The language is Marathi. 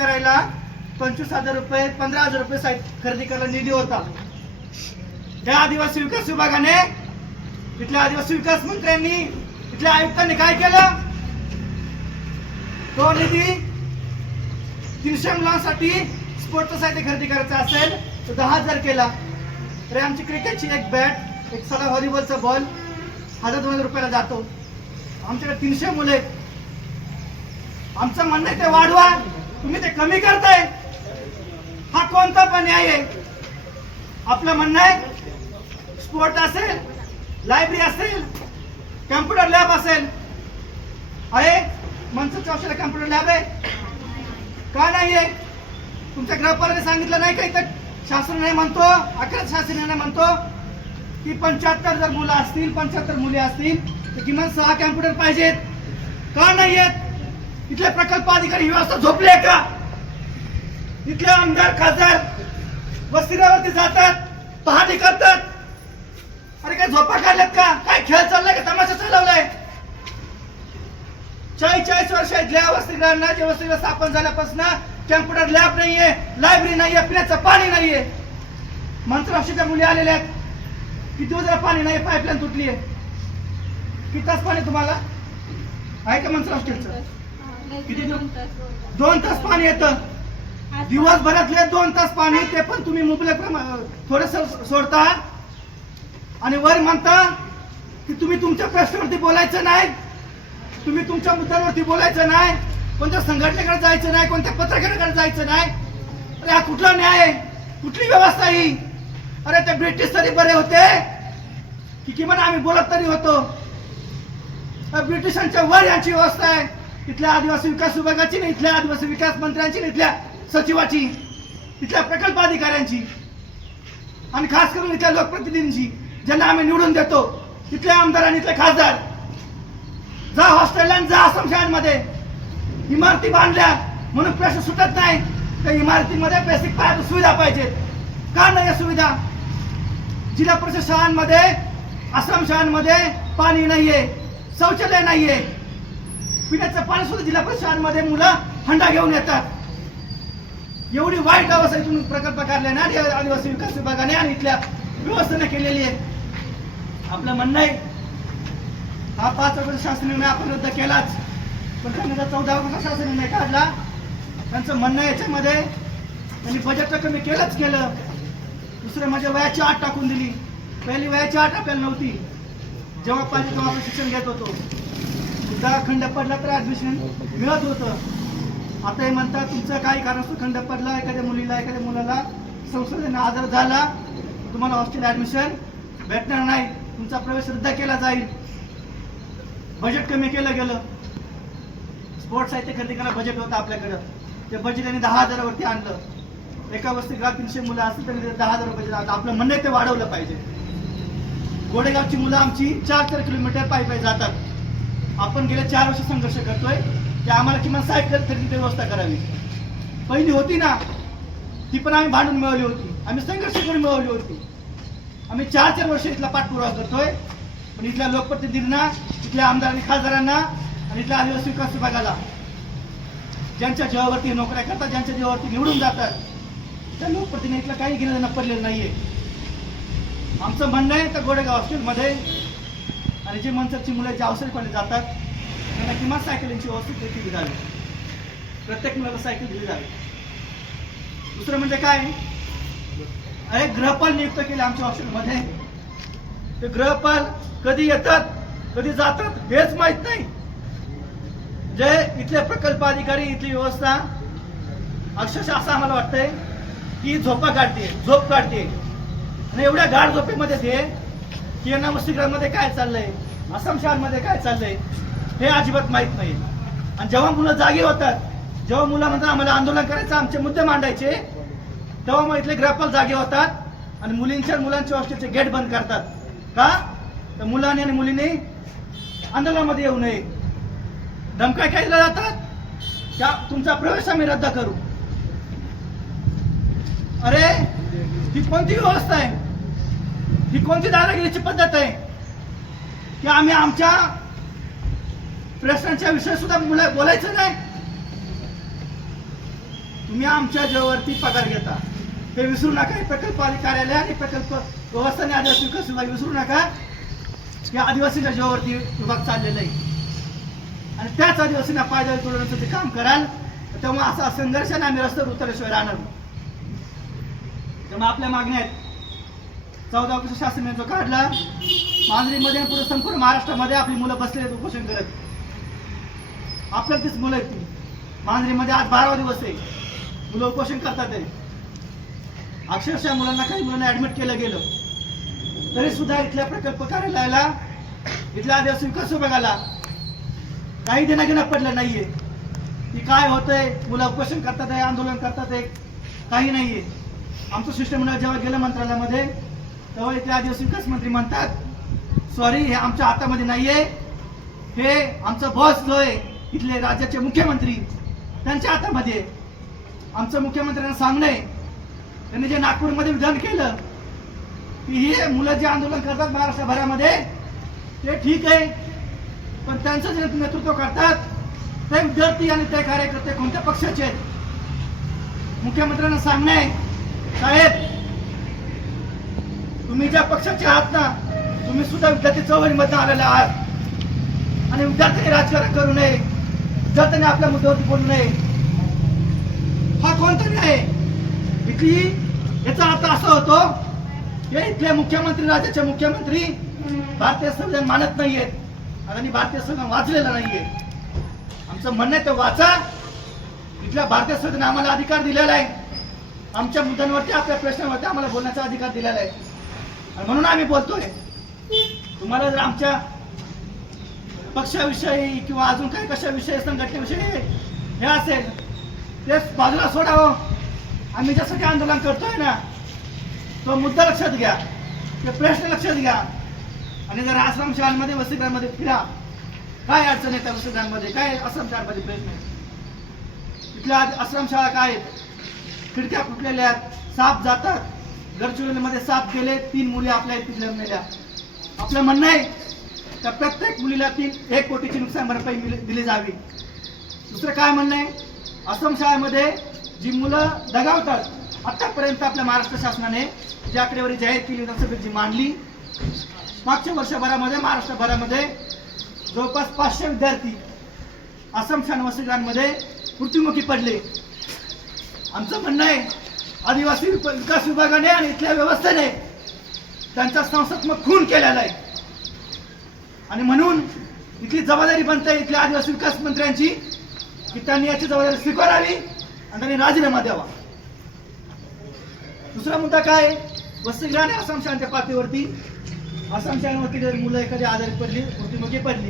करायला 25,000 रुपये 15,000 रुपये साहित्य खरेदी करायला निधी होता. त्या आदिवासी विकास विभागाने, इथल्या आदिवासी विकास मंत्र्यांनी, इथल्या आयुक्तांनी काय केलं? तो निधी 300 मुलांसाठी स्पोर्टचं साहित्य खरेदी करायचं असेल तर 10,000 केला. अरे आमची क्रिकेटची एक बॅट, एक साधा व्हॉलीबॉलचा बॉल 1,000-2,000 रुपयाला जातो. आमच्याकडे 300 मुले. आमचं म्हणणं आहे ते वाढवा, तुम्ही ते कमी करताय. हा कोणता पण न्याय आहे? आपलं म्हणणं आहे स्पोर्ट असेल, लायब्ररी असेल, कम्प्युटर लॅब असेल. आहे मनसद चौशाला कम्प्युटर लॅब आहे का? नाही आहे. तुमच्या ग्राहकाने सांगितलं नाही का इथं शासन नाही म्हणतो, अकरा शासन नाही म्हणतो की 75 जर मुलं असतील, 75 मुले असतील तर किमान 6 कम्प्युटर पाहिजेत. का नाही आहेत? इथले प्रकल्प अधिकारी ही व्यवस्था झोपले का? इथले आमदार खासदार वस्तीवरती जातात, पहाणी करतात. अरे काय झोपा काढल्यात का? काय खेळ चाललाय का? तमाशा चालवलाय? 40 वर्ष इथल्या वसतिगृहांना जे वसतिगृह स्थापन झाल्यापासून कम्प्युटर लॅब नाहीये, लायब्ररी नाहीये, पिण्याचं पाणी नाहीये. मंत्रालयाच्या मुली आलेल्या आहेत. किती दिवस पाणी नाही, पाईपलाईन तुटली आहे. किती तास पाणी तुम्हाला आहे का मंत्रालयाचं? किती? 2 तास पाणी येतं दिवसभरातले. 2 तास पाणी, ते पण तुम्ही मुबलक थोडस सोडता आणि वर म्हणता की तुम्ही तुमच्या प्रश्नावरती बोलायचं नाही, तुम्ही तुमच्या मुद्द्यांवरती बोलायचं नाही, कोणत्या संघटनेकडे जायचं नाही, कोणत्या पत्रकाराकडे जायचं नाही. अरे हा कुठला न्याय आहे? कुठली व्यवस्था ही? अरे ते ब्रिटिश तरी बरे होते की किमान आम्ही बोलत तरी होतो. ब्रिटिशांच्या वर यांची व्यवस्था आहे. इथल्या आदिवासी विकास विभागाची नाही, इथल्या आदिवासी विकास मंत्र्यांची नाही, इथल्या सचिवाची, इथल्या प्रकल्प अधिकाऱ्यांची आणि खास करून इथल्या लोकप्रतिनिधींची, ज्यांना आम्ही निवडून देतो. इथले आमदार आणि इथले खासदार जा हॉस्टेलला, जा आश्रमशाळांमध्ये. इमारती बांधल्या म्हणून प्रश्न सुटत नाही. त्या इमारतीमध्ये बेसिक पायाभूत सुविधा पाहिजेत. का नाही सुविधा? जिल्हा परिषद शाळांमध्ये, आश्रमशाळांमध्ये पाणी नाहीये, शौचालय नाहीये, पिण्याचं पाणी सुद्धा जिल्हा परिषद शाळांमध्ये मुलं हंडा घेऊन येतात. एवढी वाईट अवस्था इथून प्रकल्प काढले ना आदिवासी विकास विभागाने आणि इथल्या व्यवस्थेने केलेली आहे. आपलं म्हणणं आहे हा 5 वर्ष शासन निर्णय आपण रद्द केलाच, पण त्यांनी 14 वर्ष शासन निर्णय काढला. त्यांचं म्हणणं याच्यामध्ये त्यांनी बजेट कमी केलंच केलं. दुसरं म्हणजे वयाची अट टाकून दिली. पहिली वयाची अट आपल्याला नव्हती. जेव्हा पाहिजे तेव्हा आपण शिक्षण घेत होतो. सुद्धा खंड पडला तर ऍडमिशन मिळत होतं. आता हे म्हणतात तुमचं काही कारणास्तव खंड पडला, एखाद्या मुलीला एखाद्या मुलाला संसर्गाने आजार झाला, तुम्हाला हॉस्टेल ऍडमिशन भेटणार नाही, तुमचा प्रवेश रद्द केला जाईल. बजेट कमी केलं गेलं. स्पोर्ट्स साहित्य खरेदी करायला बजेट होतं आपल्याकडं, ते बजेट त्यांनी 10,000 वरती आणलं. एका वसतिगृहात 300 मुलं असतील तरी 10,000 रुपये आपलं म्हणणं ते वाढवलं पाहिजे. गोडेगावची मुलं आमची 4 किलोमीटर पायी जातात. आपण गेले 4 वर्ष संघर्ष करतोय की आम्हाला किमान सायकल खरेदीची व्यवस्था करावी. पहिली होती ना ती पण आम्ही भांडून मिळवली होती, आम्ही संघर्ष करून मिळवली होती. आम्ही 4 वर्ष इथला पाठपुरावा करतोय. पण इथल्या लोकप्रतिनिधींना, इथल्या आमदार आणि खासदारांना आणि इथल्या आदिवासी विकास विभागाला, ज्यांच्या जीवावरती नोकऱ्या करतात, ज्यांच्या जीवावरती निवडून जातात, त्या लोकप्रतिनिधीला काही घेणं पडलेलं नाहीये. आमचं म्हणणं आहे तर गोडेगाव हॉस्टेलमध्ये आणि जे मनसदची मुलं जे औषधीकडे जातात त्यांना किमान सायकलींची व्यवस्थित दिली जावी. प्रत्येक मुलाला सायकल दिली जावी. दुसरं म्हणजे काय, अरे गृहपाल नियुक्त केले आमच्या हॉस्टेलमध्ये. ते गृहपाल कधी येतात कधी जातात हेच माहित नाही. जे इथले प्रकल्प अधिकारी, इथली व्यवस्था अक्षरशः असं आम्हाला वाटतंय की झोप काढते आणि एवढ्या गाढ झोपेमध्ये ते की यांना वसतिगृहामध्ये काय चाललंय, आश्रमशाळांमध्ये काय चाललंय हे अजिबात माहित नाही. आणि जेव्हा मुलं जागी होतात, जेव्हा मुलं म्हणतात आम्हाला आंदोलन करायचं, आमचे मुद्दे मांडायचे, तेव्हा मग इथले गृहपाल जागे होतात आणि मुलांच्या हॉस्टेलचे गेट बंद करतात. का? तर मुलांनी आणि मुलींनी आंदोलनामध्ये येऊ नये. धमकाई काय दिल्या जातात, त्या तुमचा प्रवेश आम्ही रद्द करू. अरे ही कोणती व्यवस्था आहे? ही कोणती दादागिरीची पद्धत आहे की आम्ही आमच्या प्रश्नांच्या विषयी सुद्धा बोलायचं नाही? तुम्ही आमच्या जेवावरती पगार घेता ते विसरू नका. हे प्रकल्प कार्यालय आणि प्रकल्प व्यवस्थाने आदिवासी विकास विभाग विसरू नका. या आदिवासीच्या जेवावरती विभाग चाललेला आहे आणि त्याच आदिवासींना पायदळ तोडण्याचं ते काम कराल. त्यामुळे असा संघर्षाने आम्ही रस्त्यावर उतरल्याशिवाय राहणार नाही. त्यामुळे आपल्या मागण्या आहेत. 14 ऑगस्ट शासन जो काढला मांजरीमध्ये पुढे संपूर्ण महाराष्ट्रामध्ये आपली मुलं बसले आहेत उपोषण करत. आपल्याला तीच मुलं आहेत. मांजरीमध्ये आज 12वा दिवस आहे. मुलं उपोषण करतात आहे. अक्षरशः मुलांना काही मुलांना ऍडमिट केलं गेलं तरी सुद्धा इथल्या प्रकल्प कार्यालयाला इथल्या आदिवासी विकास विभागाला काही देणं घेणं पडलं नाहीये. की काय होतंय, मुलं उपोषण करतात आहे, आंदोलन करतात आहे, काही नाहीये. आमचं शिष्टमंडळ जेव्हा गेलं मंत्रालयामध्ये तेव्हा इथले आदिवासी विकास मंत्री म्हणतात सॉरी, हे आमच्या हातामध्ये नाहीये. हे आमचा बॉस जो आहे इथले राज्याचे मुख्यमंत्री त्यांच्या हातामध्ये. आमचं मुख्यमंत्र्यांना सांगणे त्यांनी जे नागपूरमध्ये विधान केलं की हे मुलं जे आंदोलन करतात महाराष्ट्रभरामध्ये ते ठीक आहे, पण त्यांचं जे नेतृत्व करतात ते विद्यार्थी आणि ते कार्यकर्ते कोणत्या पक्षाचे आहेत. मुख्यमंत्र्यांना सांगणे साहेब, तुम्ही ज्या पक्षाचे आहात ना तुम्ही सुद्धा विद्यार्थी चळवळीमध्ये आलेले आहात आणि विद्यार्थ्यांनी राजकारण करू नये, विद्यार्थ्यांनी आपल्या मुद्द्यावरती बोलू नये. हा कोणता न्याय आहे? इथली याचा अर्थ असा होतो की इथले मुख्यमंत्री राज्याचे मुख्यमंत्री भारतीय संविधान मानत नाहीयेत आणि भारतीय संविधान वाचलेलं नाहीये. आमचं म्हणणं आहे ते वाचा. इथल्या भारतीय संविधान आम्हाला अधिकार दिलेला आहे. आमच्या मुद्द्यांवरती आपल्या प्रश्नावरती आम्हाला बोलण्याचा अधिकार दिलेला आहे आणि म्हणून आम्ही बोलतोय. तुम्हाला जर आमच्या पक्षाविषयी किंवा अजून काही कशाविषयी संघटनेविषयी हे असेल ते बाजूला सोडावं. आम्ही ज्यासाठी आंदोलन करतोय ना तो मुद्दा लक्षात घ्या, ते प्रश्न लक्षात घ्या आणि जर आश्रमशाळांमध्ये वसतिगृहांमध्ये फिरा. काय अडचण आहे त्या वसतिगृहांमध्ये, काय आश्रमशाळांमध्ये प्रश्न आहे. इथल्या आश्रमशाळा काय आहेत, खिडक्या फुटलेल्या आहेत, साप जातात. गडचिरोलीमध्ये साप गेले, 3 मुली आपल्या तिथल्या मेल्या. आपलं म्हणणं आहे त्या प्रत्येक मुलीला 1 कोटीची नुकसान भरपाई दिली जावी. दुसरं काय म्हणणं आहे, आश्रमशाळेमध्ये जी मुलं दगावतात आतापर्यंत आपल्या महाराष्ट्र शासनाने जी आकडेवारी जाहीर केली विधानसभेत जी मांडली, मागच्या वर्षभरामध्ये महाराष्ट्रभरामध्ये जवळपास 500 विद्यार्थी आश्रमशाळा वसतिगृहांमध्ये मृत्युमुखी पडले. आमचं म्हणणं आहे आदिवासी विकास विभागाने आणि इथल्या व्यवस्थेने त्यांचा संस्थात्मक खून केलेला आहे आणि म्हणून इथली जबाबदारी बनते इथल्या आदिवासी विकास मंत्र्यांची की त्यांनी याची जबाबदारी स्वीकारावी आणि त्यांनी राजीनामा द्यावा. दुसरा मुद्दा काय, वसतिगृह आणि आश्रमशाळांच्या पातळीवरती आश्रमशाळांवरती जर मुलं एखादी आजारी पडली, मृत्युमुखी पडली